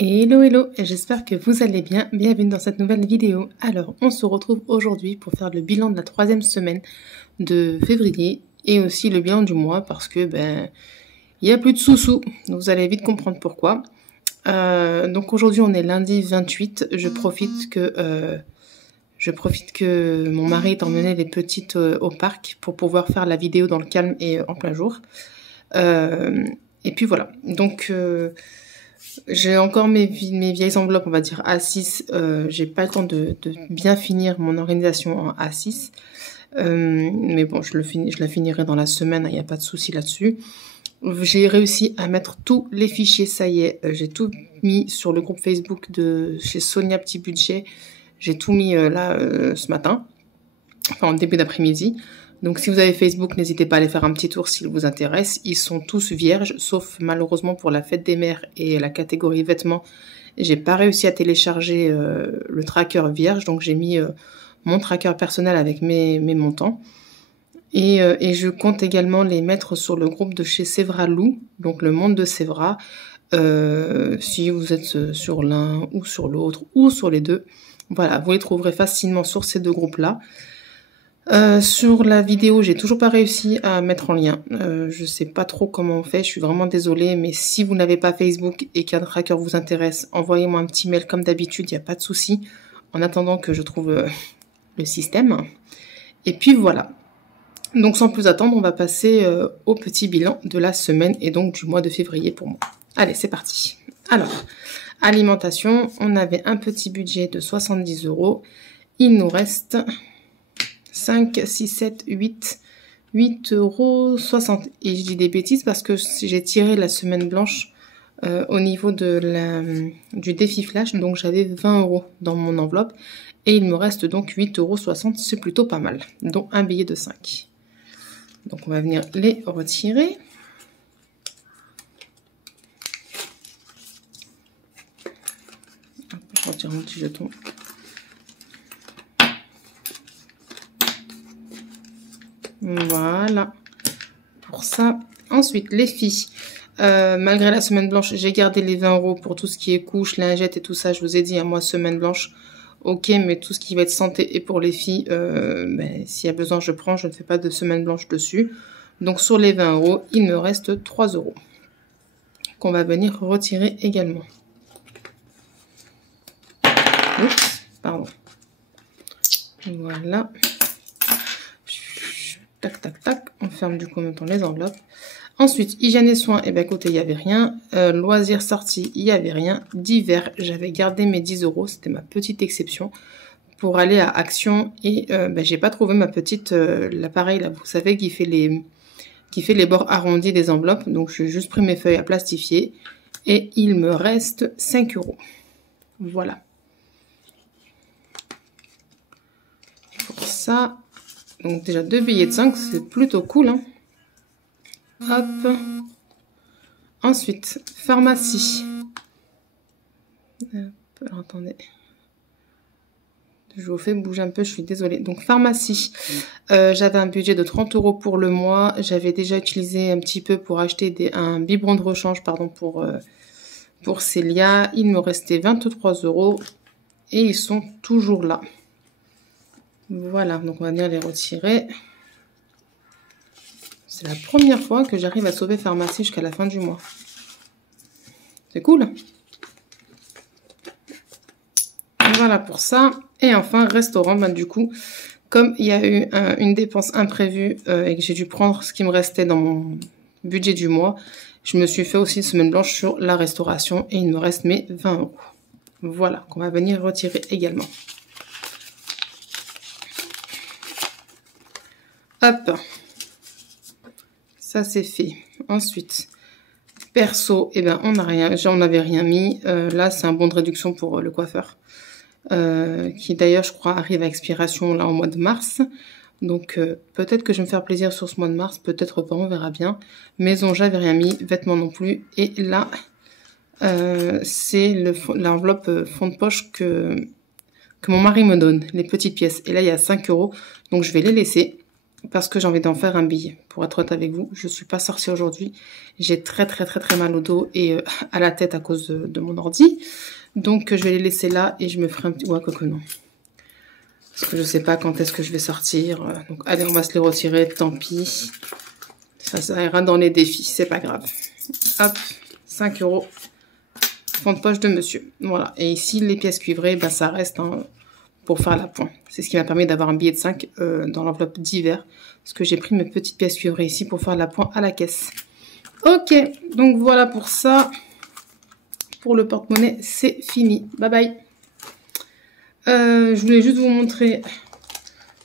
Hello hello, j'espère que vous allez bien, bienvenue dans cette nouvelle vidéo. Alors on se retrouve aujourd'hui pour faire le bilan de la 3e semaine de février et aussi le bilan du mois parce que il n'y a plus de sous-sous, vous allez vite comprendre pourquoi. Donc aujourd'hui on est lundi 28, je profite que mon mari est emmené les petites au parc pour pouvoir faire la vidéo dans le calme et en plein jour. Et puis voilà, donc j'ai encore mes vieilles enveloppes, on va dire A6. J'ai pas le temps de bien finir mon organisation en A6. Mais bon, je la finirai dans la semaine, il n'y a pas de souci là-dessus. J'ai réussi à mettre tous les fichiers, ça y est. J'ai tout mis sur le groupe Facebook de chez Sonia Petit Budget. J'ai tout mis ce matin, enfin en début d'après-midi. Donc si vous avez Facebook, n'hésitez pas à aller faire un petit tour s'il vous intéresse. Ils sont tous vierges, sauf malheureusement pour la fête des mères et la catégorie vêtements. J'ai pas réussi à télécharger le tracker vierge, donc j'ai mis mon tracker personnel avec mes montants. Et je compte également les mettre sur le groupe de chez Sévra Lou, donc le monde de Sévra. Si vous êtes sur l'un ou sur l'autre ou sur les deux, voilà, vous les trouverez facilement sur ces deux groupes-là. Sur la vidéo, j'ai toujours pas réussi à mettre en lien. Je sais pas trop comment on fait, je suis vraiment désolée, mais si vous n'avez pas Facebook et qu'un tracker vous intéresse, envoyez-moi un petit mail comme d'habitude, il n'y a pas de souci, en attendant que je trouve le système. Et puis voilà. Donc sans plus attendre, on va passer au petit bilan de la semaine et donc du mois de février pour moi. Allez, c'est parti. Alors, alimentation, on avait un petit budget de 70 €. Il nous reste 5, 6, 7, 8 € et je dis des bêtises parce que j'ai tiré la semaine blanche au niveau du défi flash, donc j'avais 20 € dans mon enveloppe et il me reste donc 8,60 €, c'est plutôt pas mal, dont un billet de 5. Donc on va venir les retirer. Hop, je retire mon petit jeton. Voilà, pour ça. Ensuite, les filles, malgré la semaine blanche, j'ai gardé les 20 € pour tout ce qui est couches, lingettes et tout ça. Je vous ai dit, moi, semaine blanche, ok, mais tout ce qui va être santé et pour les filles, s'il y a besoin, je prends. Je ne fais pas de semaine blanche dessus. Donc, sur les 20 €, il me reste 3 € qu'on va venir retirer également. Oups, pardon. Voilà. Tac, tac, tac. On ferme du coup en même temps les enveloppes. Ensuite, hygiène et soins, eh bien écoutez, il n'y avait rien. Loisirs sorties, il n'y avait rien. Divers, j'avais gardé mes 10 €, c'était ma petite exception. Pour aller à Action et j'ai pas trouvé ma petite, l'appareil là, vous savez, qui fait les bords arrondis des enveloppes. Donc j'ai juste pris mes feuilles à plastifier et il me reste 5 €. Voilà. Pour ça... Donc déjà 2 billets de 5, c'est plutôt cool. Hein. Hop. Ensuite, pharmacie. Hop, alors, attendez. Je vous fais bouger un peu, je suis désolée. Donc pharmacie. J'avais un budget de 30 € pour le mois. J'avais déjà utilisé un petit peu pour acheter un biberon de rechange, pardon, pour Célia. Il me restait 23 € et ils sont toujours là. Voilà, donc on va venir les retirer. C'est la première fois que j'arrive à sauver pharmacie jusqu'à la fin du mois. C'est cool. Voilà pour ça. Et enfin, restaurant, du coup, comme il y a eu une dépense imprévue et que j'ai dû prendre ce qui me restait dans mon budget du mois, je me suis fait aussi une semaine blanche sur la restauration et il me reste mes 20 €. Voilà, qu'on va venir retirer également. Hop, ça c'est fait. Ensuite, perso, on n'a rien, on n'avait rien mis. Là, c'est un bon de réduction pour le coiffeur, qui d'ailleurs, je crois, arrive à expiration là au mois de mars. Donc, peut-être que je vais me faire plaisir sur ce mois de mars, peut-être pas, on verra bien. Maison, j'avais rien mis, vêtements non plus. Et là, c'est l'enveloppe fond de poche que mon mari me donne, les petites pièces. Et là, il y a 5 €, donc je vais les laisser. parce que j'ai envie d'en faire un billet. Pour être honnête avec vous, je suis pas sortie aujourd'hui. J'ai très mal au dos et à la tête à cause de mon ordi. Donc je vais les laisser là et je me ferai un petit... Ouais, quoique non. Parce que je sais pas quand est-ce que je vais sortir. Donc allez, on va se les retirer, tant pis. Ça ira dans les défis, c'est pas grave. Hop, 5 €. Fond de poche de monsieur. Voilà. Et ici, les pièces cuivrées, bah, ça reste hein, pour faire l'appoint. C'est ce qui m'a permis d'avoir un billet de 5 dans l'enveloppe d'hiver. Parce que j'ai pris mes petites pièces cuivrées ici pour faire l'appoint à la caisse. Ok, donc voilà pour ça. Pour le porte-monnaie, c'est fini. Bye bye. Je voulais juste vous montrer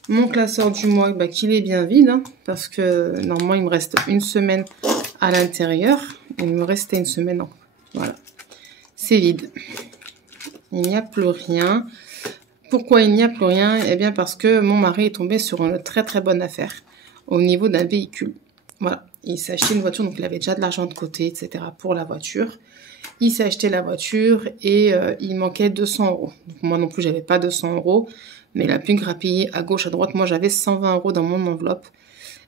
mon classeur du mois, bah, qu'il est bien vide. Hein, parce que normalement, il me reste une semaine à l'intérieur. Il me restait une semaine. Non. Voilà. C'est vide. Il n'y a plus rien. Pourquoi il n'y a plus rien? Eh bien parce que mon mari est tombé sur une très bonne affaire au niveau d'un véhicule. Voilà. Il s'est acheté une voiture, donc il avait déjà de l'argent de côté, etc. pour la voiture. Il s'est acheté la voiture et il manquait 200 €. Donc moi non plus, j'avais pas 200 €, mais il a pu grappiller à gauche, à droite. Moi, j'avais 120 € dans mon enveloppe.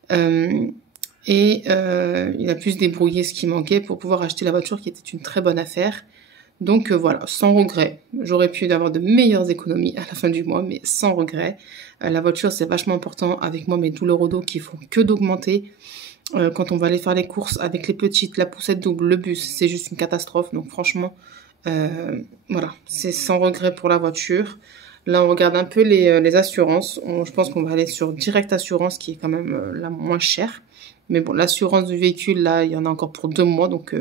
Il a pu se débrouiller ce qui manquait pour pouvoir acheter la voiture qui était une très bonne affaire. Donc voilà, sans regret. J'aurais pu avoir de meilleures économies à la fin du mois, mais sans regret. La voiture, c'est vachement important. Avec moi, mes douleurs au dos qui font que d'augmenter. Quand on va aller faire les courses avec les petites, la poussette double, le bus, c'est juste une catastrophe. Donc franchement, voilà, c'est sans regret pour la voiture. Là, on regarde un peu les assurances. Je pense qu'on va aller sur Direct Assurance, qui est quand même la moins chère. Mais bon, l'assurance du véhicule, là, il y en a encore pour 2 mois. Donc,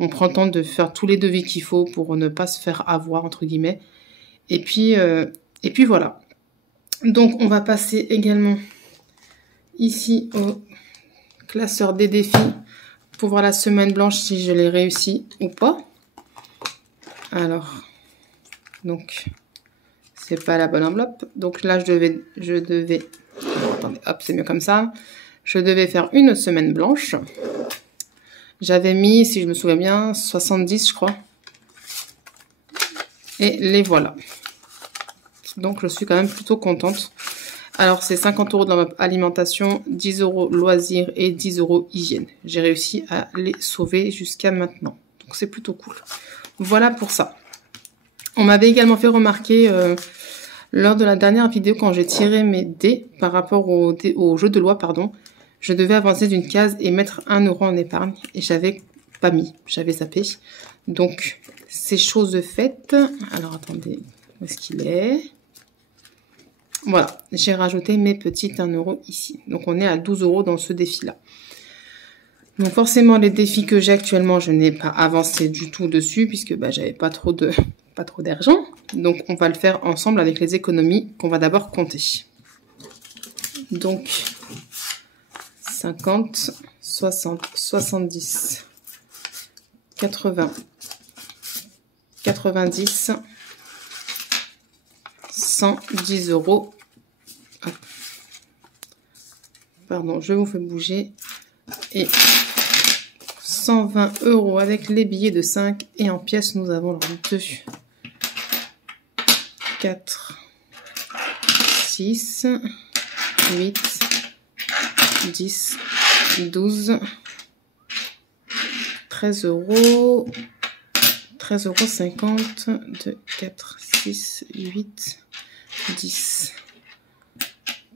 on prend le temps de faire tous les devis qu'il faut pour ne pas se faire avoir, entre guillemets. Et puis voilà. Donc, on va passer également ici au classeur des défis pour voir la semaine blanche si je l'ai réussi ou pas. Alors, donc, c'est pas la bonne enveloppe. Donc là, je devais, attendez, hop, c'est mieux comme ça. Je devais faire une semaine blanche. J'avais mis, si je me souviens bien, 70, je crois. Et les voilà. Donc, je suis quand même plutôt contente. Alors, c'est 50 € dans ma alimentation, 10 € loisirs et 10 € hygiène. J'ai réussi à les sauver jusqu'à maintenant. Donc, c'est plutôt cool. Voilà pour ça. On m'avait également fait remarquer lors de la dernière vidéo quand j'ai tiré mes dés par rapport au jeu de loi, pardon. Je devais avancer d'une case et mettre 1 € en épargne. Et j'avais pas mis. J'avais zappé. Donc, c'est chose faite. Alors, attendez. Où est-ce qu'il est? Voilà. J'ai rajouté mes petites 1 € ici. Donc, on est à 12 € dans ce défi-là. Donc, forcément, les défis que j'ai actuellement, je n'ai pas avancé du tout dessus puisque bah, j'avais pas trop d'argent. Donc, on va le faire ensemble avec les économies qu'on va d'abord compter. Donc... 50, 60, 70, 80, 90, 110 €. Hop. Pardon, je vous fais bouger. Et 120 € avec les billets de 5. Et en pièces, nous avons 2, 4, 6, 8, 10, 12, 13 €, 13,50 €, 2, 4, 6, 8, 10,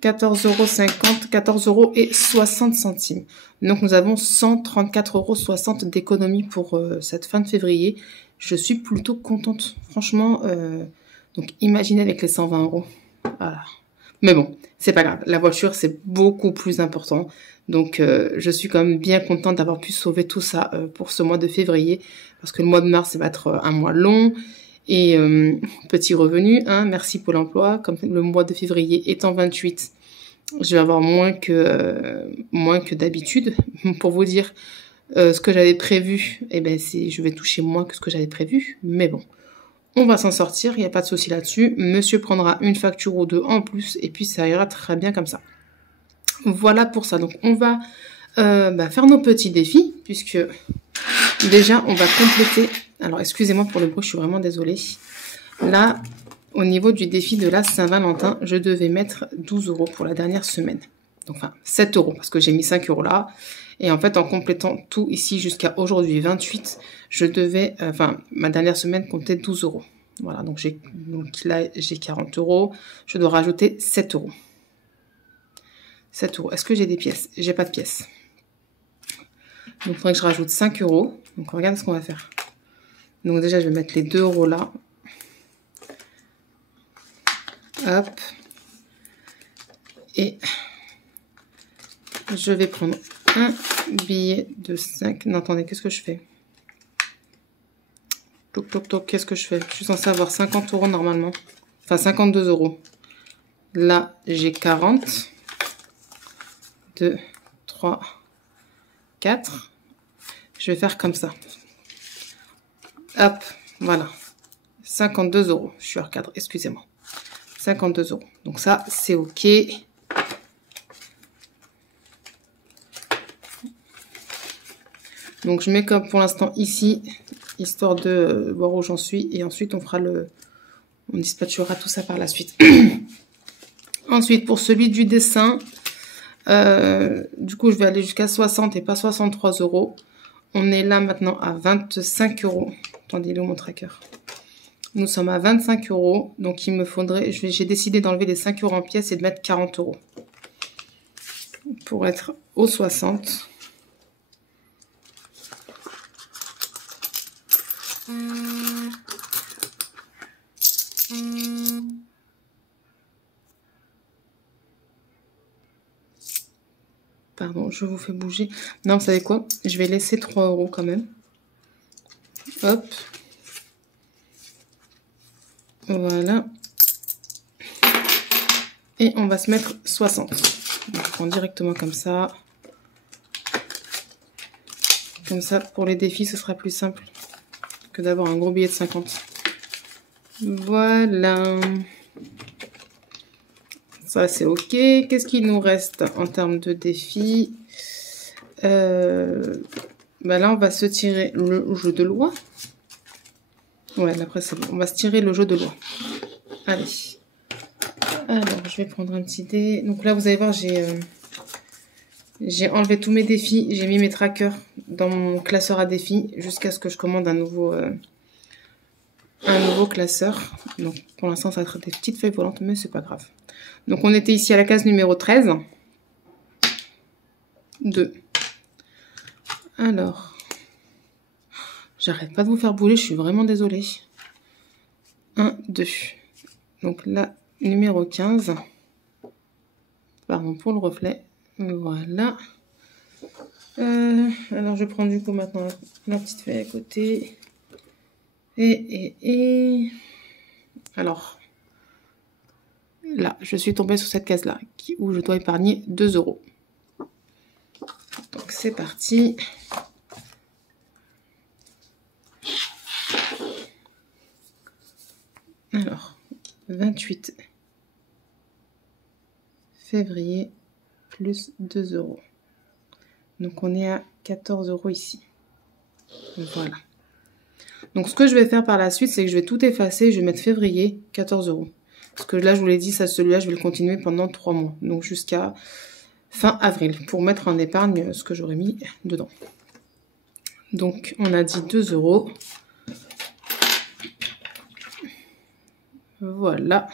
14,50 €, 14,60 €. Donc nous avons 134,60 € d'économie pour cette fin de février. Je suis plutôt contente, franchement. Donc imaginez avec les 120 €. Voilà. Mais bon, c'est pas grave. La voiture, c'est beaucoup plus important. Donc, je suis quand même bien contente d'avoir pu sauver tout ça pour ce mois de février. Parce que le mois de mars, ça va être un mois long. Et petit revenu, hein, merci Pôle emploi. Comme le mois de février étant 28, je vais avoir moins que d'habitude. Pour vous dire ce que j'avais prévu, eh ben, je vais toucher moins que ce que j'avais prévu. Mais bon. On va s'en sortir, il n'y a pas de souci là-dessus. Monsieur prendra une facture ou 2 en plus et puis ça ira très bien comme ça. Voilà pour ça. Donc on va faire nos petits défis puisque déjà on va compléter. Alors excusez-moi pour le bruit, je suis vraiment désolée. Là, au niveau du défi de la Saint-Valentin, je devais mettre 12 € pour la dernière semaine. Donc, enfin, 7 euros, parce que j'ai mis 5 euros là. Et en fait, en complétant tout ici jusqu'à aujourd'hui, 28, je devais, ma dernière semaine comptait 12 euros. Voilà, donc là, j'ai 40 euros. Je dois rajouter 7 euros. 7 euros. Est-ce que j'ai des pièces? J'ai pas de pièces. Donc, il faudrait que je rajoute 5 euros. Donc, regarde ce qu'on va faire. Donc, déjà, je vais mettre les 2 euros là. Hop. Et je vais prendre un billet de 5. Non, attendez, qu'est-ce que je fais? Toc, toc, toc, qu'est-ce que je fais? Je suis censée avoir 50 euros normalement. Enfin, 52 euros. Là, j'ai 40. 2, 3, 4. Je vais faire comme ça. Hop, voilà. 52 euros. Je suis hors cadre, excusez-moi. 52 euros. Donc ça, c'est OK. Donc je mets comme pour l'instant ici, histoire de voir où j'en suis. Et ensuite, on fera on dispatchera tout ça par la suite. Ensuite, pour celui du dessin, du coup, je vais aller jusqu'à 60 et pas 63 euros. On est là maintenant à 25 euros. Attendez, il est où mon tracker? Nous sommes à 25 euros. Donc, il me faudrait... J'ai décidé d'enlever les 5 euros en pièces et de mettre 40 euros. Pour être aux 60. Pardon, je vous fais bouger. Non, vous savez quoi? Je vais laisser 3 euros quand même. Hop. Voilà. Et on va se mettre 60. Donc, je prends directement comme ça. Comme ça, pour les défis, ce sera plus simple que d'avoir un gros billet de 50. Voilà. Ça, c'est OK. Qu'est-ce qu'il nous reste en termes de défis? Là, on va se tirer le jeu de loi. Ouais, là, après, c'est bon. On va se tirer le jeu de loi. Allez. Alors, je vais prendre un petit dé. Donc là, vous allez voir, j'ai enlevé tous mes défis. J'ai mis mes trackers dans mon classeur à défis jusqu'à ce que je commande un nouveau classeur. Donc, pour l'instant, ça va être des petites feuilles volantes, mais c'est pas grave. Donc, on était ici à la case numéro 13. 2. Alors, j'arrête pas de vous faire bouger, je suis vraiment désolée. 1, 2. Donc là, numéro 15. Pardon pour le reflet. Voilà. Alors, je prends du coup maintenant la petite feuille à côté. Alors, là, je suis tombée sur cette case-là, où je dois épargner 2 euros. Donc, c'est parti. Alors, 28 février plus 2 euros. Donc, on est à 14 euros ici. Voilà. Donc, ce que je vais faire par la suite, c'est que je vais tout effacer. Je vais mettre février, 14 euros. Parce que là, je vous l'ai dit, celui-là, je vais le continuer pendant 3 mois. Donc, jusqu'à fin avril. Pour mettre en épargne ce que j'aurais mis dedans. Donc, on a dit 2 euros. Voilà.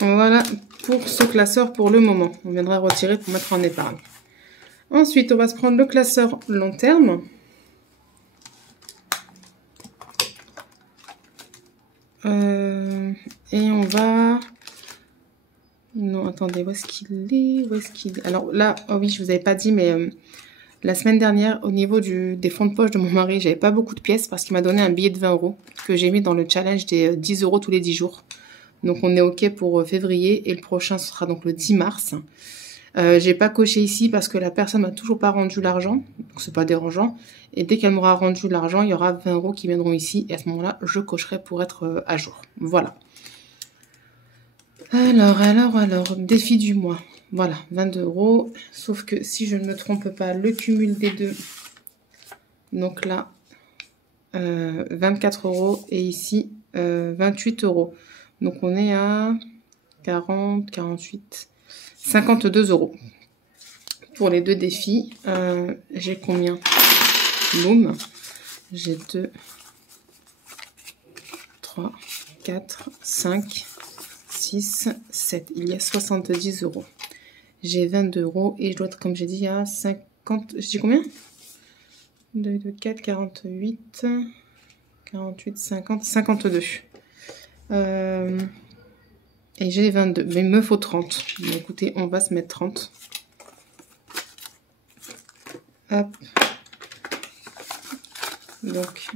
Voilà pour ce classeur pour le moment. On viendra retirer pour mettre en épargne. Ensuite, on va se prendre le classeur long terme. Et on va... Non, attendez, où est-ce qu'il est? Où est-ce qu'il est? Alors là, oh oui, je vous avais pas dit, mais la semaine dernière, au niveau des fonds de poche de mon mari, j'avais pas beaucoup de pièces parce qu'il m'a donné un billet de 20 euros que j'ai mis dans le challenge des 10 euros tous les 10 jours. Donc, on est OK pour février et le prochain, ce sera donc le 10 mars. J'ai pas coché ici parce que la personne m'a toujours pas rendu l'argent. Donc, c'est pas dérangeant. Et dès qu'elle m'aura rendu l'argent, il y aura 20 euros qui viendront ici. Et à ce moment-là, je cocherai pour être à jour. Voilà. Alors, défi du mois. Voilà, 22 euros. Sauf que si je ne me trompe pas, le cumul des deux. Donc là, 24 euros. Et ici, 28 €. Donc on est à 40, 48, 52 € pour les deux défis. J'ai combien? Boum. J'ai 2, 3, 4, 5, 6, 7. Il y a 70 €. J'ai 22 € et je dois être, comme j'ai dit, à 50... Je dis combien? 2, 2, 4, 48, 48, 50, 52. Et j'ai 22. Mais il me faut 30. Bon, écoutez, on va se mettre 30. Hop. Donc,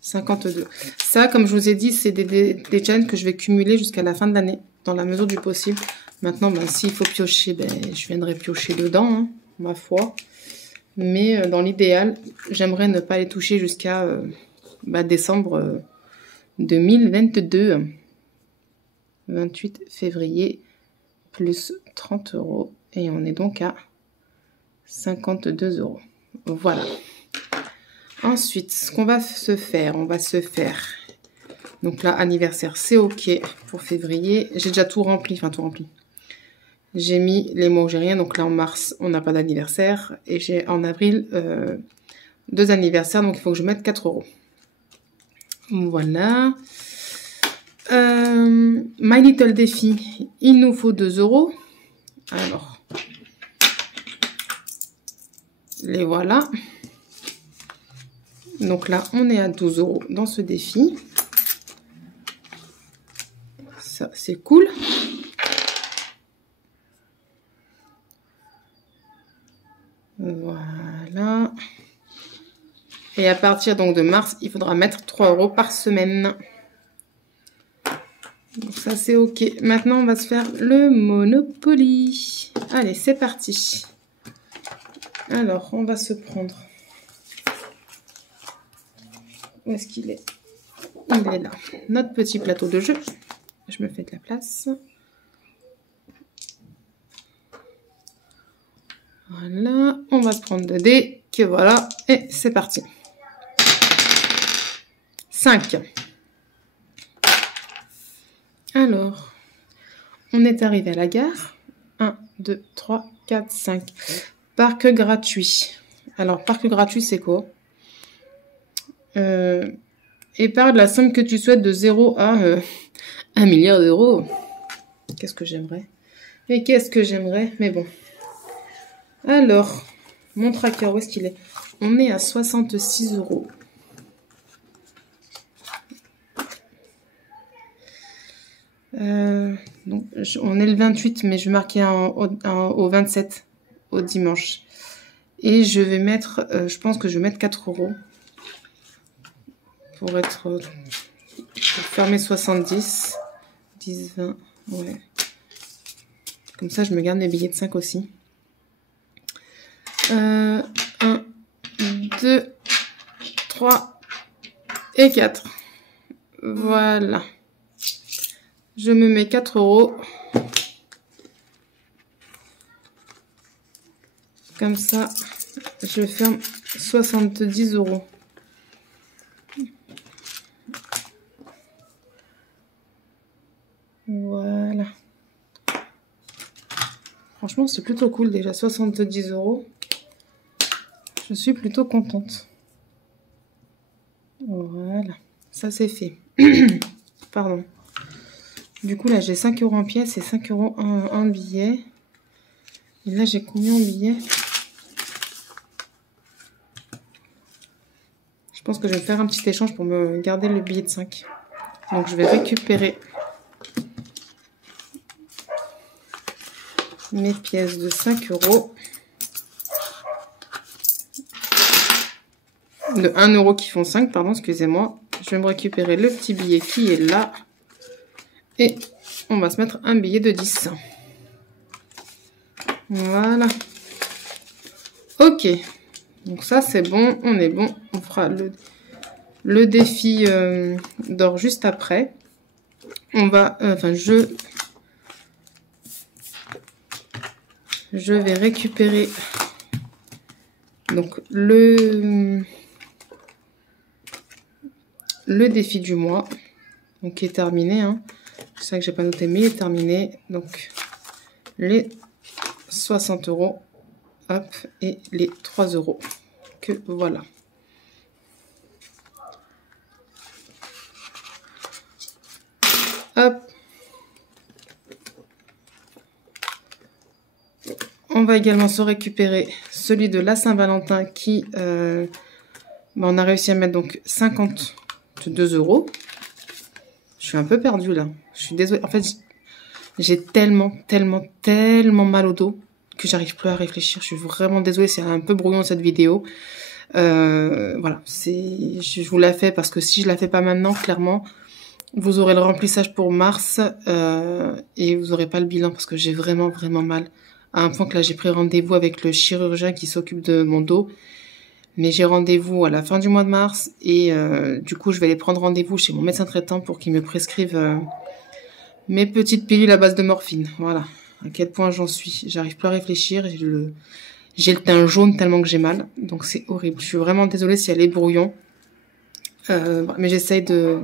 52. Ça, comme je vous ai dit, c'est des challenges que je vais cumuler jusqu'à la fin de l'année, dans la mesure du possible. Maintenant, ben, s'il faut piocher, ben, je viendrai piocher dedans, hein, ma foi. Mais dans l'idéal, j'aimerais ne pas les toucher jusqu'à décembre 2022. 28 février, plus 30 €. Et on est donc à 52 €. Voilà. Ensuite, ce qu'on va se faire, on va se faire... Donc là, anniversaire, c'est OK pour février. J'ai déjà tout rempli, enfin tout rempli. J'ai mis les mois où j'ai rien. Donc là, en mars, on n'a pas d'anniversaire. Et j'ai en avril 2 anniversaires. Donc il faut que je mette 4 €. Voilà. My Little Défi, il nous faut 2 €. Alors, les voilà. Donc là, on est à 12 € dans ce défi. Ça, c'est cool. Voilà. Et à partir donc de mars, il faudra mettre 3 € par semaine. Donc ça, c'est OK. Maintenant, on va se faire le Monopoly. Allez, c'est parti. Alors, on va se prendre... Où est-ce qu'il est? Il est là. Notre petit plateau de jeu. Je me fais de la place. Voilà. On va se prendre 2 dés. Que voilà. Et c'est parti. 5. Alors, on est arrivé à la gare. 1, 2, 3, 4, 5. Parc gratuit. Alors, parc gratuit, c'est quoi? Épargne la somme que tu souhaites de 0 à 1 milliard d'euros. Qu'est-ce que j'aimerais? Et qu'est-ce que j'aimerais? Mais bon. Alors, mon tracker, où est-ce qu'il est? On est à 66 €. Donc, on est le 28, mais je vais marquer au 27, au dimanche. Et je vais mettre, je pense que je vais mettre 4 € pour être, pour faire mes 70, 10, 20, ouais. Comme ça, je me garde mes billets de 5 aussi. 1, 2, 3 et 4. Voilà. Je me mets 4 €. Comme ça, je ferme 70 €. Voilà. Franchement, c'est plutôt cool déjà, 70 €. Je suis plutôt contente. Voilà, ça c'est fait. Pardon. Du coup, là, j'ai 5 € en pièces et 5 € en billets. Et là, j'ai combien en billets? Je pense que je vais faire un petit échange pour me garder le billet de 5. Donc, je vais récupérer mes pièces de 5 €. De 1 € qui font 5, pardon, excusez-moi. Je vais me récupérer le petit billet qui est là. Et on va se mettre un billet de 10. Voilà. Ok. Donc ça, c'est bon. On est bon. On fera le défi d'or juste après. On va... je vais récupérer... Donc, le défi du mois, donc qui est terminé. Hein. C'est ça que j'ai pas noté, mais il est terminé. Donc les 60 €, hop, et les 3 € que voilà. Hop. On va également se récupérer celui de la Saint-Valentin qui, on a réussi à mettre donc 52 €. Je suis un peu perdue là. Je suis désolée. En fait, j'ai tellement mal au dos que j'arrive plus à réfléchir. Je suis vraiment désolée, c'est un peu brouillon cette vidéo. Voilà, je vous la fais parce que si je la fais pas maintenant, clairement, vous aurez le remplissage pour mars et vous aurez pas le bilan parce que j'ai vraiment mal. À un point que là, j'ai pris rendez-vous avec le chirurgien qui s'occupe de mon dos. Mais j'ai rendez-vous à la fin du mois de mars et du coup, je vais aller prendre rendez-vous chez mon médecin traitant pour qu'il me prescrive mes petites pilules à base de morphine. Voilà, à quel point j'en suis. J'arrive plus à réfléchir. J'ai le teint jaune tellement que j'ai mal. Donc c'est horrible. Je suis vraiment désolée si elle est brouillon. Mais j'essaye de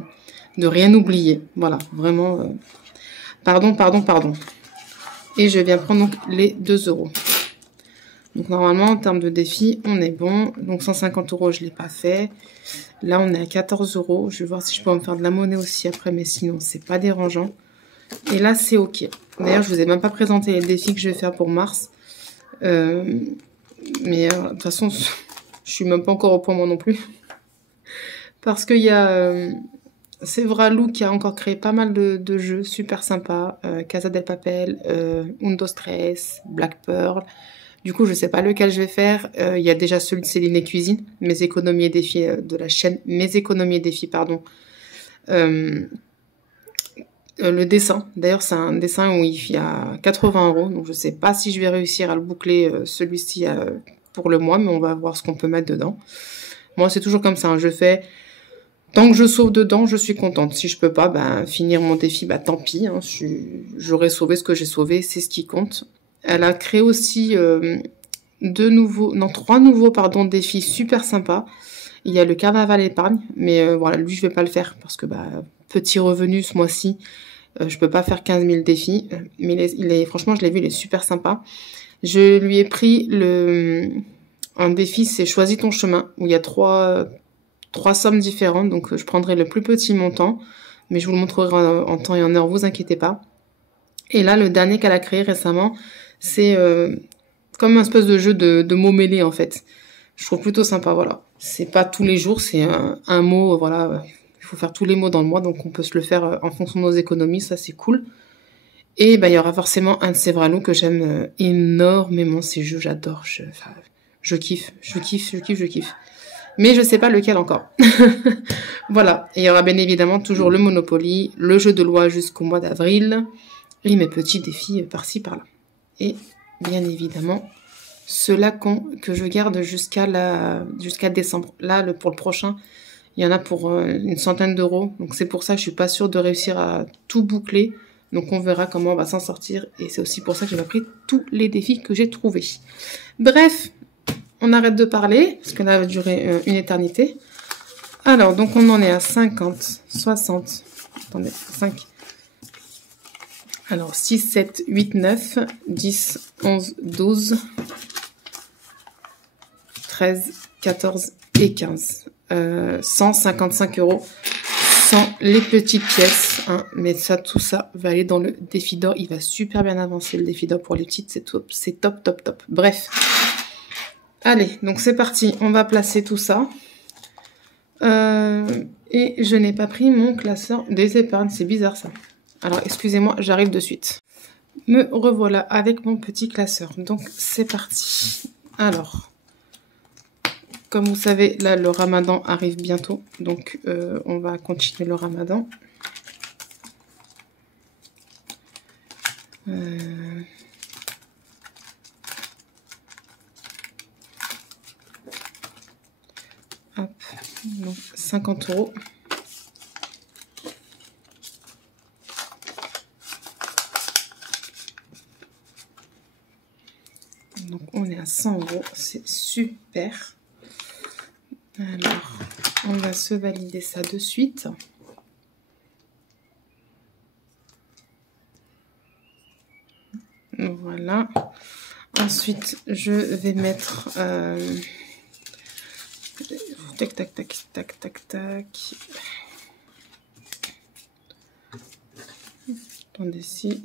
rien oublier. Voilà, vraiment. Pardon. Et je viens prendre donc les 2 €. Donc normalement, en termes de défi, on est bon. Donc 150 €, je ne l'ai pas fait. Là, on est à 14 €. Je vais voir si je peux me faire de la monnaie aussi après, mais sinon, c'est pas dérangeant. Et là, c'est OK. D'ailleurs, je vous ai même pas présenté les défis que je vais faire pour mars. Mais de toute façon, je suis même pas encore au point moi non plus. Parce qu'il y a Sevralou qui a encore créé pas mal de jeux super sympas. Casa del Papel, Undo Stress, Black Pearl. Du coup, je sais pas lequel je vais faire. Il y a déjà celui de Céline et Cuisine, mes économies et défis de la chaîne, mes économies et défis, pardon. Le dessin, d'ailleurs, c'est un dessin où il y a 80 €, donc je sais pas si je vais réussir à le boucler celui-ci pour le mois, mais on va voir ce qu'on peut mettre dedans. Moi, c'est toujours comme ça, hein, je fais... Tant que je sauve dedans, je suis contente. Si je peux pas, finir mon défi, tant pis. Hein, j'aurais sauvé ce que j'ai sauvé, c'est ce qui compte. Elle a créé aussi 3 nouveaux défis super sympas. Il y a le carnaval épargne, mais voilà, lui je vais pas le faire parce que petit revenu ce mois-ci, je peux pas faire 15 000 défis. Mais franchement, je l'ai vu, il est super sympa. Je lui ai pris un défi, c'est choisis ton chemin, où il y a trois sommes différentes, donc je prendrai le plus petit montant, mais je vous le montrerai en temps et en heure, vous inquiétez pas. Et là, le dernier qu'elle a créé récemment, c'est comme un espèce de jeu de mots mêlés en fait. Je trouve plutôt sympa, voilà. C'est pas tous les jours, c'est un mot, voilà. Il faut faire tous les mots dans le mois, donc on peut se le faire en fonction de nos économies, ça c'est cool. Et il y aura forcément un de Sevralou que j'aime énormément, ces jeux, j'adore. Je kiffe. Mais je sais pas lequel encore. Voilà. Et il y aura bien évidemment toujours le Monopoly, le jeu de loi jusqu'au mois d'avril, et mes petits défis par-ci par-là. Et bien évidemment, ceux-là que je garde jusqu'à décembre. Là, pour le prochain, il y en a pour une centaine d'euros. Donc c'est pour ça que je suis pas sûre de réussir à tout boucler. Donc on verra comment on va s'en sortir. Et c'est aussi pour ça que j'ai pris tous les défis que j'ai trouvés. Bref, on arrête de parler, parce que là, ça va durer une éternité. Alors, donc on en est à 50, 60, attendez, 5. Alors, 6, 7, 8, 9, 10, 11, 12, 13, 14 et 15. 155 € sans les petites pièces. Hein, mais ça, tout ça va aller dans le défi d'or. Il va super bien avancer, le défi d'or pour les petites. C'est top, c'est top. Bref. Allez, donc c'est parti. On va placer tout ça. Et je n'ai pas pris mon classeur des épargnes. C'est bizarre, ça. Alors, excusez-moi, j'arrive de suite. Me revoilà avec mon petit classeur. Donc, c'est parti. Alors, comme vous savez, là, le ramadan arrive bientôt. Donc, on va continuer le ramadan. Hop, donc 50 €. Donc, on est à 100 €. C'est super. Alors, on va se valider ça de suite. Voilà. Ensuite, je vais mettre... tac, tac, tac, tac, tac, tac. Attendez, si...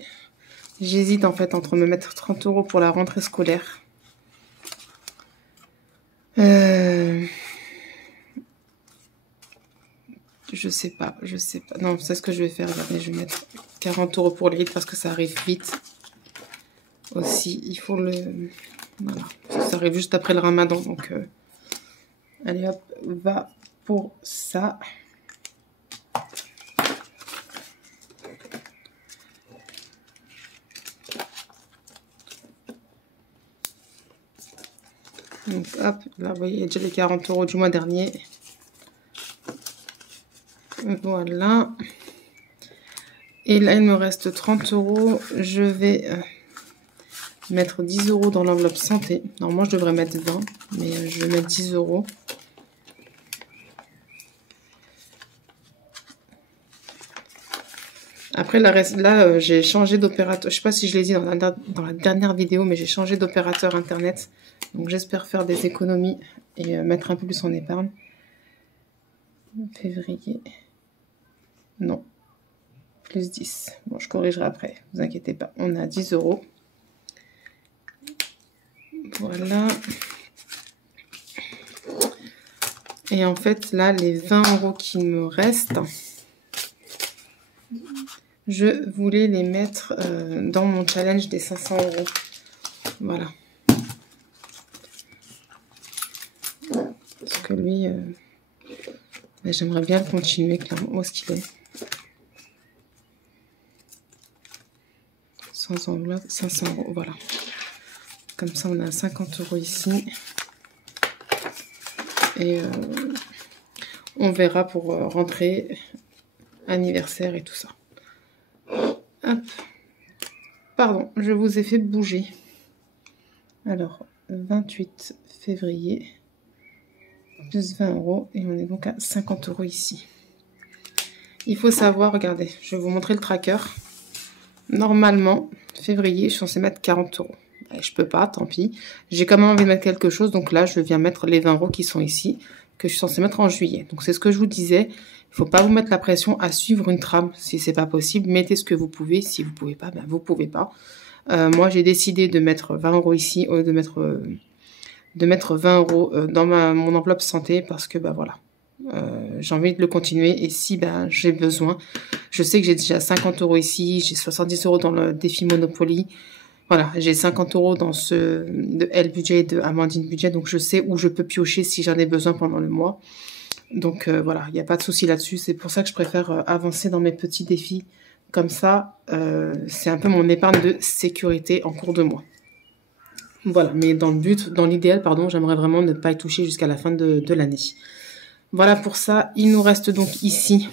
J'hésite en fait entre me mettre 30 € pour la rentrée scolaire. Je sais pas. Non, c'est ce que je vais faire. Regardez, je vais mettre 40 € pour l'Aïd parce que ça arrive vite. Aussi, il faut le... Voilà. Ça arrive juste après le ramadan. Donc, allez hop, va pour ça. Donc hop, là vous voyez, il y a déjà les 40 € du mois dernier. Voilà. Et là, il me reste 30 €. Je vais mettre 10 € dans l'enveloppe santé. Normalement, je devrais mettre 20, mais je vais mettre 10 €. Après, là j'ai changé d'opérateur. Je ne sais pas si je l'ai dit dans la dernière vidéo, mais j'ai changé d'opérateur internet. Donc, j'espère faire des économies et mettre un peu plus en épargne. Février. Non. Plus 10. Bon, je corrigerai après. Ne vous inquiétez pas. On a 10 €. Voilà. Et en fait, là, les 20 € qui me restent, je voulais les mettre dans mon challenge des 500 €. Voilà. Parce que lui, j'aimerais bien le continuer, clairement. Où est-ce qu'il est, 500 €, voilà. Comme ça, on a 50 € ici. Et on verra pour rentrer, anniversaire et tout ça. Hop. Pardon, je vous ai fait bouger. Alors, 28 février, plus 20 €, et on est donc à 50 € ici. Il faut savoir, regardez, je vais vous montrer le tracker. Normalement, février, je suis censée mettre 40 €. Je peux pas, tant pis. J'ai quand même envie de mettre quelque chose, donc là, je viens mettre les 20 € qui sont ici, que je suis censée mettre en juillet. Donc, c'est ce que je vous disais. Il faut pas vous mettre la pression à suivre une trame. Si c'est pas possible, mettez ce que vous pouvez. Si vous pouvez pas, ben vous pouvez pas. Moi, j'ai décidé de mettre 20 € ici, au lieu de mettre 20 € dans mon enveloppe santé, parce que, bah voilà. J'ai envie de le continuer, et si ben j'ai besoin, je sais que j'ai déjà 50 € ici, j'ai 70 € dans le défi Monopoly, voilà, j'ai 50 € dans ce de Elle Budget, de Amandine Budget, donc je sais où je peux piocher si j'en ai besoin pendant le mois. Donc voilà, il n'y a pas de souci là-dessus. C'est pour ça que je préfère avancer dans mes petits défis. Comme ça, c'est un peu mon épargne de sécurité en cours de mois. Voilà, mais dans l'idéal, pardon, j'aimerais vraiment ne pas y toucher jusqu'à la fin de l'année. Voilà pour ça. Il nous reste donc ici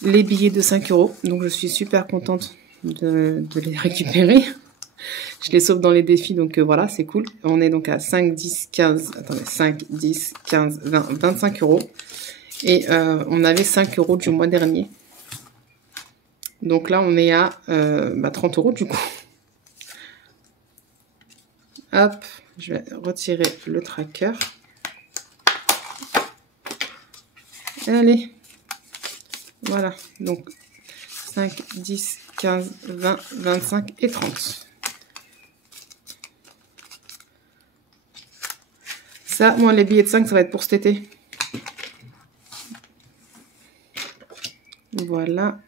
les billets de 5 €. Donc je suis super contente de les récupérer. Je les sauve dans les défis, donc voilà, c'est cool. On est donc à 5, 10, 15, attendez, 5, 10, 15, 20, 25 €. Et on avait 5 € du mois dernier. Donc là, on est à 30 € du coup. Hop, je vais retirer le tracker. Allez, voilà, donc 5, 10, 15, 20, 25 et 30. Ça, moi, les billets de 5, ça va être pour cet été. Voilà.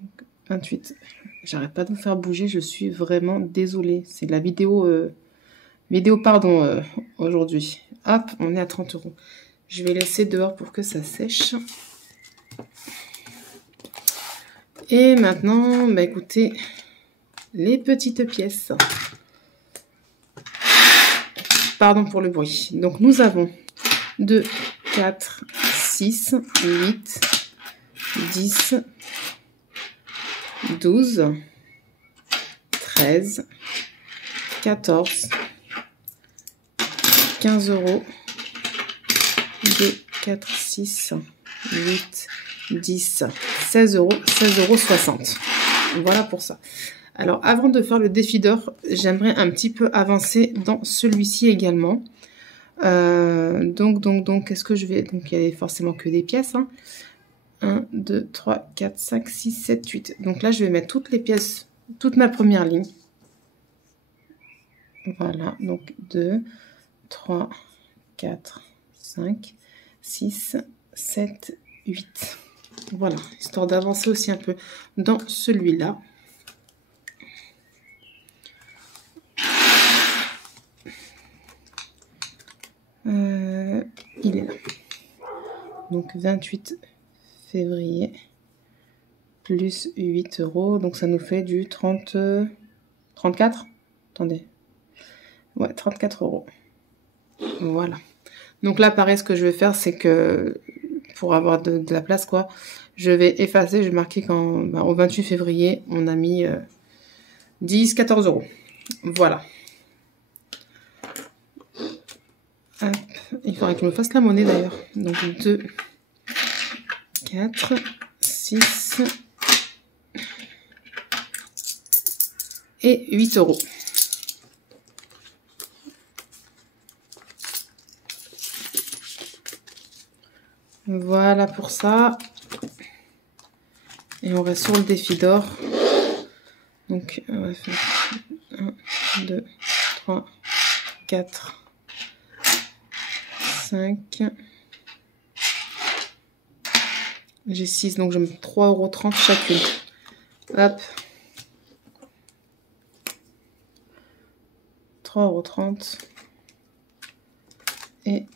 Donc, 28. J'arrête pas de me faire bouger, je suis vraiment désolée. C'est de la vidéo, aujourd'hui. Hop, on est à 30 €. Je vais laisser dehors pour que ça sèche. Et maintenant, bah écoutez, les petites pièces. Pardon pour le bruit. Donc, nous avons 2, 4, 6, 8, 10, 12, 13, 14, 15 euros. 2, 4, 6, 8, 10, 16 euros. 16,60 €. Voilà pour ça. Alors, avant de faire le défi d'or, j'aimerais un petit peu avancer dans celui-ci également. Donc, qu'est-ce que je vais... Donc, il y a forcément que des pièces. Hein. 1, 2, 3, 4, 5, 6, 7, 8. Donc là, je vais mettre toutes les pièces, toute ma première ligne. Voilà, donc 2, 3, 4, 5, 6, 7, 8. Voilà, histoire d'avancer aussi un peu dans celui-là. Il est là. Donc 28 février plus 8 euros. Donc ça nous fait du 34. Attendez. Ouais, 34 euros. Voilà. Donc là, pareil, ce que je vais faire, c'est que pour avoir de la place, quoi, je vais effacer. Je vais marquer au 28 février, on a mis 10, 14 euros. Voilà. Hop. Il faudrait que je me fasse la monnaie d'ailleurs. Donc 2, 4, 6 et 8 euros. Voilà pour ça. Et on va sur le défi d'or. Donc on va faire 1, 2, 3, 4, 5. J'ai 6, donc je mets 3,30 € chacune. Hop. 3,30 € et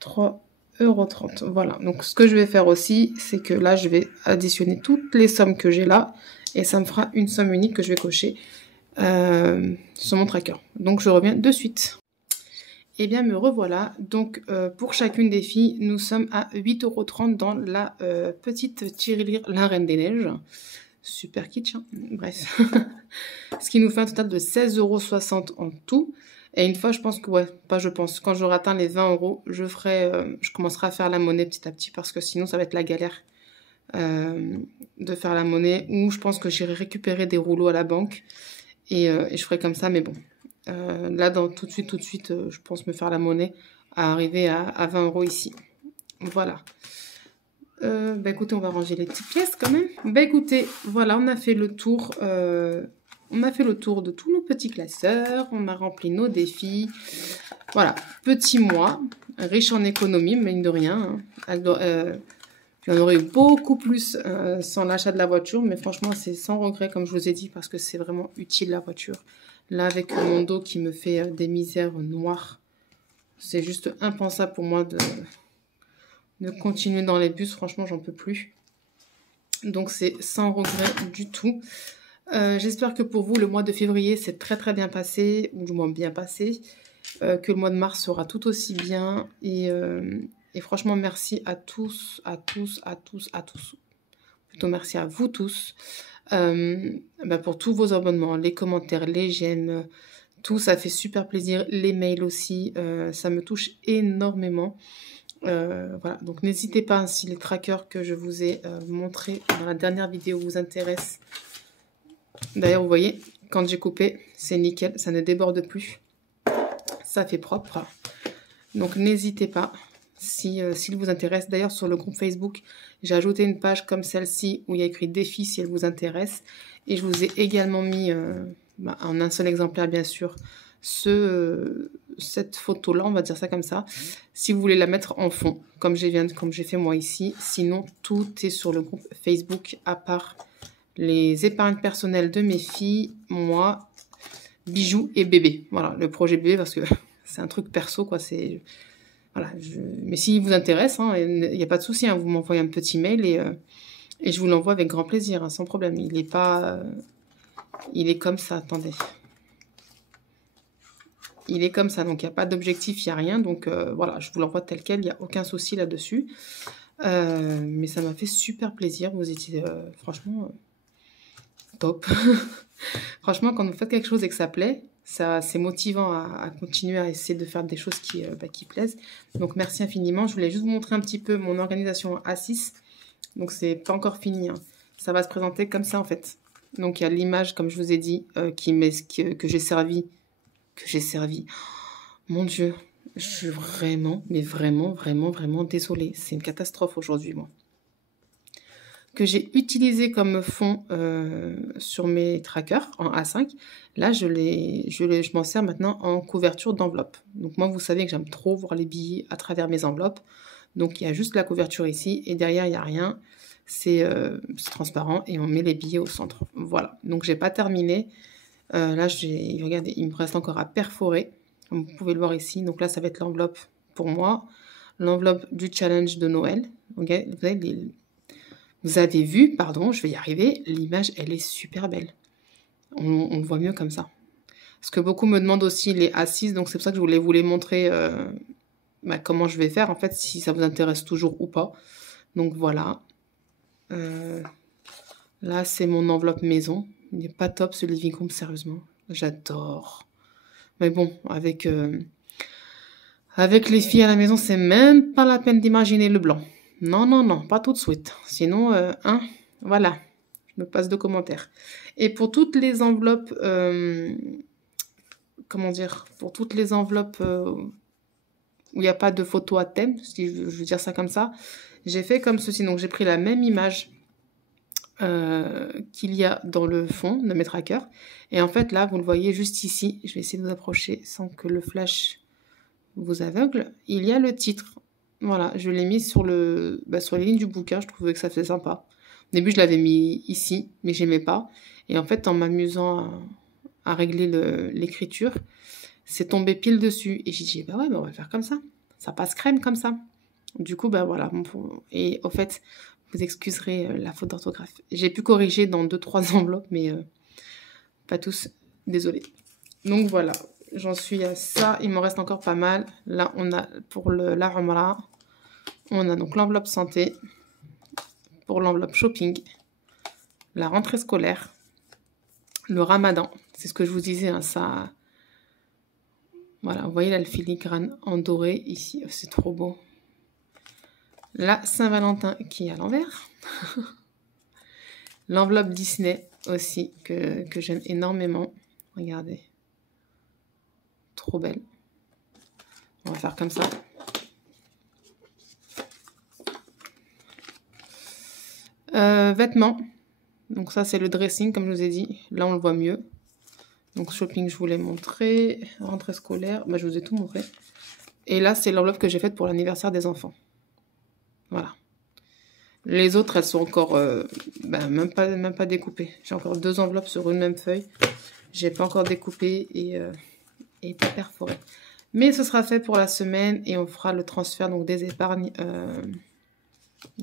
3,30 €. Voilà. Donc ce que je vais faire aussi, c'est que là, je vais additionner toutes les sommes que j'ai là. Et ça me fera une somme unique que je vais cocher sur mon tracker. Donc je reviens de suite. Eh bien, me revoilà. Donc, pour chacune des filles, nous sommes à 8,30 € dans la petite tirelire La Reine des Neiges. Super kitsch, hein. Bref. Ce qui nous fait un total de 16,60 € en tout. Et une fois, je pense que, ouais, pas je pense, quand j'aurai atteint les 20 €, je commencerai à faire la monnaie petit à petit parce que sinon, ça va être la galère de faire la monnaie. Ou je pense que j'irai récupérer des rouleaux à la banque et je ferai comme ça, mais bon. Là, tout de suite, je pense me faire la monnaie à arriver à 20 € ici. Voilà. Bah écoutez, on va ranger les petites pièces quand même. Bah écoutez, voilà, on a fait le tour. On a fait le tour de tous nos petits classeurs. On a rempli nos défis. Voilà, petit mois, riche en économie, mine de rien. Hein. J'en aurais eu beaucoup plus sans l'achat de la voiture, mais franchement, c'est sans regret, comme je vous ai dit, parce que c'est vraiment utile la voiture. Là, avec mon dos qui me fait des misères noires, c'est juste impensable pour moi de continuer dans les bus. Franchement, j'en peux plus. Donc, c'est sans regret du tout. J'espère que pour vous, le mois de février s'est très très bien passé, ou du moins bien passé. Que le mois de mars sera tout aussi bien. Et franchement, merci à tous. Plutôt merci à vous tous. Pour tous vos abonnements, les commentaires, les j'aime, tout, ça fait super plaisir. Les mails aussi, ça me touche énormément. Voilà, donc n'hésitez pas, si les trackers que je vous ai montrés dans la dernière vidéo vous intéressent. D'ailleurs, vous voyez, quand j'ai coupé, c'est nickel, ça ne déborde plus. Ça fait propre. Donc n'hésitez pas, s'il vous intéresse. D'ailleurs, sur le groupe Facebook, j'ai ajouté une page comme celle-ci où il y a écrit défi si elle vous intéresse. Et je vous ai également mis, en un seul exemplaire bien sûr, cette photo-là, on va dire ça comme ça, si vous voulez la mettre en fond, comme j'ai fait moi ici. Sinon, tout est sur le groupe Facebook, à part les épargnes personnelles de mes filles, moi, bijoux et bébé. Voilà, le projet bébé, parce que c'est un truc perso, quoi, c'est... Voilà, mais s'il vous intéresse, hein, il n'y a pas de souci, hein, vous m'envoyez un petit mail et je vous l'envoie avec grand plaisir, hein, sans problème. Il est pas... il est comme ça, attendez. Il est comme ça, donc il n'y a pas d'objectif, il n'y a rien. Donc voilà, je vous l'envoie tel quel, il n'y a aucun souci là-dessus. Mais ça m'a fait super plaisir, vous étiez franchement top. Franchement, quand vous faites quelque chose et que ça plaît, c'est motivant à continuer à essayer de faire des choses qui plaisent. Donc, merci infiniment. Je voulais juste vous montrer un petit peu mon organisation A6. Donc, c'est pas encore fini, hein. Ça va se présenter comme ça, en fait. Donc, il y a l'image, comme je vous ai dit, que j'ai servi. Mon Dieu, je suis vraiment, mais vraiment, vraiment, vraiment désolée. C'est une catastrophe aujourd'hui, moi. Que j'ai utilisé comme fond sur mes trackers en A5. Là, je m'en sers maintenant en couverture d'enveloppe. Donc moi, vous savez que j'aime trop voir les billets à travers mes enveloppes. Donc il y a juste la couverture ici et derrière, il n'y a rien. C'est transparent et on met les billets au centre. Voilà, donc j'ai pas terminé. Là, regardez, il me reste encore à perforer, comme vous pouvez le voir ici. Donc là, ça va être l'enveloppe pour moi, l'enveloppe du challenge de Noël. Okay, vous avez vu, pardon, je vais y arriver, l'image, elle est super belle. On voit mieux comme ça. Parce que beaucoup me demandent aussi les A6, donc c'est pour ça que je voulais vous les montrer comment je vais faire, en fait, si ça vous intéresse toujours ou pas. Donc voilà. Là, c'est mon enveloppe maison. Il n'est pas top ce living room, sérieusement. J'adore. Mais bon, avec les filles à la maison, c'est même pas la peine d'imaginer le blanc. Non, non, non, pas tout de suite. Sinon, voilà, je me passe de commentaires. Et pour toutes les enveloppes, comment dire, pour toutes les enveloppes où il n'y a pas de photo à thème, si je veux dire ça comme ça, j'ai fait comme ceci. Donc, j'ai pris la même image qu'il y a dans le fond de mes trackers. Et en fait, là, vous le voyez juste ici. Je vais essayer de vous approcher sans que le flash vous aveugle. Il y a le titre. Voilà, je l'ai mis sur les lignes du bouquin, je trouvais que ça faisait sympa. Au début, je l'avais mis ici, mais j'aimais pas. Et en fait, en m'amusant à régler l'écriture, c'est tombé pile dessus. Et j'ai dit, bah ouais, on va faire comme ça. Ça passe crème comme ça. Du coup, bah voilà. Et au fait, vous excuserez la faute d'orthographe. J'ai pu corriger dans 2-3 enveloppes, mais pas tous. Désolée. Donc voilà, j'en suis à ça. Il m'en reste encore pas mal. Là, on a pour la Ramala, on a donc l'enveloppe santé, pour l'enveloppe shopping, la rentrée scolaire, le ramadan, c'est ce que je vous disais, hein, ça... Voilà, vous voyez là le filigrane en doré ici, oh, c'est trop beau. La Saint-Valentin qui est à l'envers. L'enveloppe Disney aussi, que j'aime énormément. Regardez. Trop belle. On va faire comme ça. Vêtements. Donc ça, c'est le dressing, comme je vous ai dit. Là, on le voit mieux. Donc shopping, je vous l'ai montré. Rentrée scolaire, bah, je vous ai tout montré. Et là, c'est l'enveloppe que j'ai faite pour l'anniversaire des enfants. Voilà. Les autres, elles sont encore même pas découpées. J'ai encore 2 enveloppes sur une même feuille. J'ai pas encore découpé et pas perforé. Mais ce sera fait pour la semaine et on fera le transfert donc des épargnes.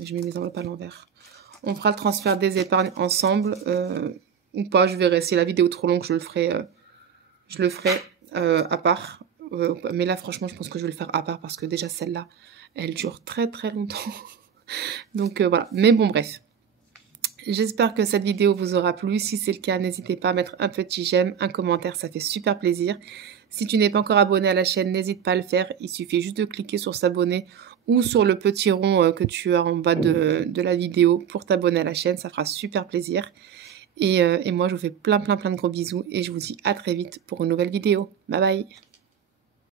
Je mets mes enveloppes à l'envers. On fera le transfert des épargnes ensemble ou pas. Je verrai. Si la vidéo est trop longue, je le ferai à part. Mais là, franchement, je pense que je vais le faire à part parce que déjà, celle-là, elle dure très très longtemps. Donc voilà. Mais bon, bref. J'espère que cette vidéo vous aura plu. Si c'est le cas, n'hésitez pas à mettre un petit j'aime, un commentaire, ça fait super plaisir. Si tu n'es pas encore abonné à la chaîne, n'hésite pas à le faire. Il suffit juste de cliquer sur s'abonner ou sur le petit rond que tu as en bas de la vidéo pour t'abonner à la chaîne. Ça fera super plaisir. Et moi, je vous fais plein de gros bisous et je vous dis à très vite pour une nouvelle vidéo. Bye bye!